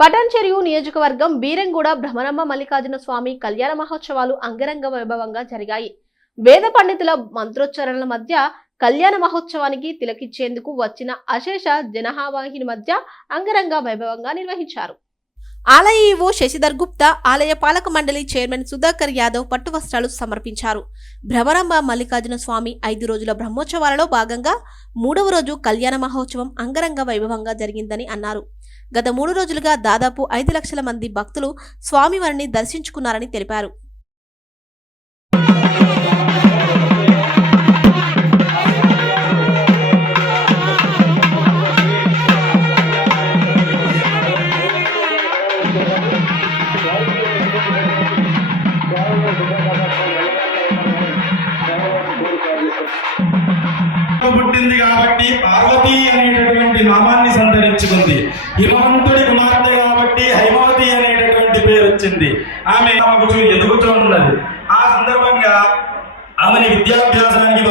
పటాన్చెరు నియోజకవర్గం బీరంగూడ భ్రమరమ్మ మల్లికార్జున స్వామి కళ్యాణ మహోత్సవాలు అంగరంగ వైభవంగా జరిగాయి. వేద పండితుల మంత్రోచ్చరణల మధ్య కళ్యాణ మహోత్సవానికి తిలకిచ్చేందుకు వచ్చిన అశేష జనహావాహిని మధ్య అంగరంగ వైభవంగా నిర్వహించారు. ఆలయ ఈవో శశిధర్ గుప్తా, ఆలయ పాలక మండలి చైర్మన్ సుధాకర్ యాదవ్ పట్టు వస్త్రాలు సమర్పించారు. భ్రమరమ్మ మల్లికార్జున స్వామి 5 రోజుల బ్రహ్మోత్సవాలలో భాగంగా 3వ రోజు కళ్యాణ మహోత్సవం అంగరంగ వైభవంగా జరిగిందని అన్నారు. గత 3 రోజులుగా దాదాపు 5 లక్షల మంది భక్తులు స్వామివారిని దర్శించుకున్నారని తెలిపారు. పుట్టింది కాబట్టి పార్వతి అనేటటువంటి నామాన్ని సంతరించుకుంది. హిమవంతుడి కుమార్తె కాబట్టి హైమవతి అనేటటువంటి పేరు వచ్చింది. ఆమె ఎదుగుతూ ఉన్నది. ఆ సందర్భంగా ఆమెని విద్యాభ్యాసానికి